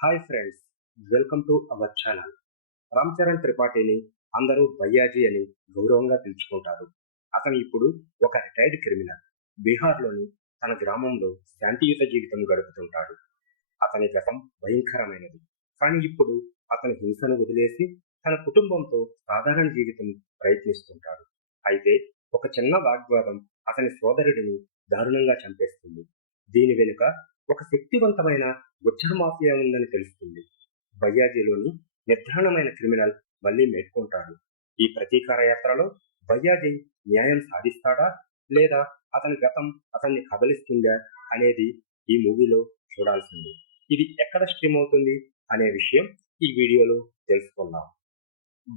Hi friends, welcome to our channel. Ram Charan త్రిపాఠిని అందరూ భయ్యాజీ అని గౌరవంగా పిలుచుకుంటారు. అతను ఇప్పుడు ఒక రిటైర్డ్ క్రిమినల్. బీహార్లోని తన గ్రామంలో శాంతియుత జీవితం గడుపుతుంటాడు. అతని గతం భయంకరమైనది. కానీ ఇప్పుడు అతను హింసను వదిలేసి తన కుటుంబంతో సాధారణ జీవితం ప్రయత్నిస్తుంటాడు. అయితే ఒక చిన్న వాగ్వాదం అతని సోదరుడిని దారుణంగా చంపేస్తుంది. దీని వెనుక ఒక శక్తివంతమైన గుజ్జర్ మాఫియా ఉందని తెలుస్తుంది. భయ్యాజీలోని నిర్ధారణమైన క్రిమినల్ మళ్ళీ మేల్కొంటాడు. ఈ ప్రతీకార యాత్రలో భయ్యాజీ న్యాయం సాధిస్తాడా, లేదా అతని గతం అతన్ని కబలిస్తుందా అనేది ఈ మూవీలో చూడాల్సింది. ఇది ఎక్కడ స్ట్రీమ్ అవుతుంది అనే విషయం ఈ వీడియోలో తెలుసుకుందాం.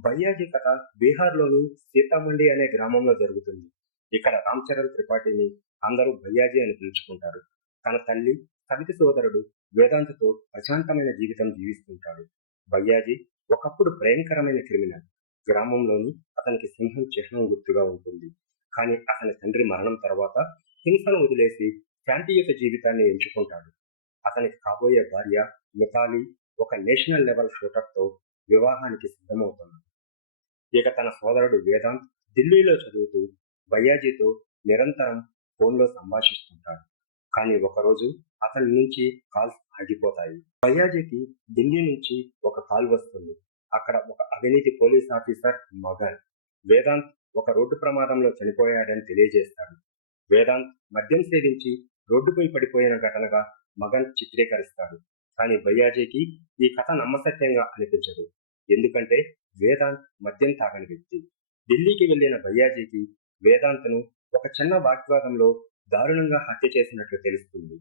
భయ్యాజీ కథ బీహార్లోని సీతామండి అనే గ్రామంలో జరుగుతుంది. ఇక్కడ రామ్ చరణ్ త్రిపాఠిని అందరూ భయ్యాజీ అని పిలుచుకుంటారు. తన తల్లి సవితి సోదరుడు వేదాంతతో ప్రశాంతమైన జీవితం జీవిస్తుంటాడు. భయ్యాజీ ఒకప్పుడు భయంకరమైన క్రిమినల్. గ్రామంలోని అతనికి సింహం చిహ్నం గుర్తుగా ఉంటుంది. కానీ అతని తండ్రి మరణం తర్వాత హింసను వదిలేసి శాంతియుత జీవితాన్ని ఎంచుకుంటాడు. అతనికి కాబోయే భార్య మితాలి ఒక నేషనల్ లెవెల్ షూటర్తో వివాహానికి సిద్ధమవుతుంది. ఇక తన సోదరుడు వేదాంత్ ఢిల్లీలో చదువుతూ భయ్యాజీతో నిరంతరం ఫోన్లో సంభాషిస్తుంటాడు. కానీ ఒకరోజు అతని నుంచి కాల్స్ ఆగిపోతాయి. భయ్యాజీకి ఢిల్లీ నుంచి ఒక కాల్ వస్తుంది. అక్కడ ఒక అవినీతి పోలీస్ ఆఫీసర్ మగన్ వేదాంత్ ఒక రోడ్డు ప్రమాదంలో చనిపోయాడని తెలియజేస్తాడు. వేదాంత్ మద్యం సేవించి రోడ్డుపై పడిపోయిన ఘటనగా మగన్ చిత్రీకరిస్తాడు. కానీ భయ్యాజీకి ఈ కథ నమ్మసత్యంగా అనిపించదు. ఎందుకంటే వేదాంత్ మద్యం తాగని వ్యక్తి. ఢిల్లీకి వెళ్లిన భయ్యాజీకి వేదాంత్ను ఒక చిన్న వాగ్వాదంలో దారుణంగా హత్య చేసినట్లు తెలుస్తుంది.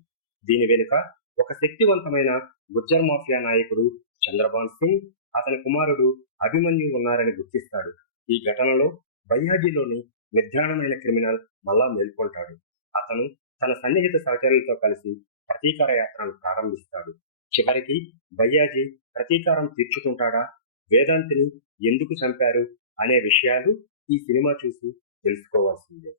దీని వెనుక ఒక శక్తివంతమైన గుజ్జర్ మాఫియా నాయకుడు చంద్రబాన్ సింగ్, అతని కుమారుడు అభిమన్యు ఉన్నారని గుర్తిస్తాడు. ఈ ఘటనలో భయ్యాజీలోని నిర్ధారణమైన క్రిమినల్ మళ్ళా మేల్కొంటాడు. అతను తన సన్నిహిత సహచరులతో కలిసి ప్రతీకార యాత్రను ప్రారంభిస్తాడు. చివరికి భయ్యాజీ ప్రతీకారం తీర్చుకుంటాడా, వేదాంతిని ఎందుకు చంపారు అనే విషయాలు ఈ సినిమా చూసి తెలుసుకోవాల్సిందే.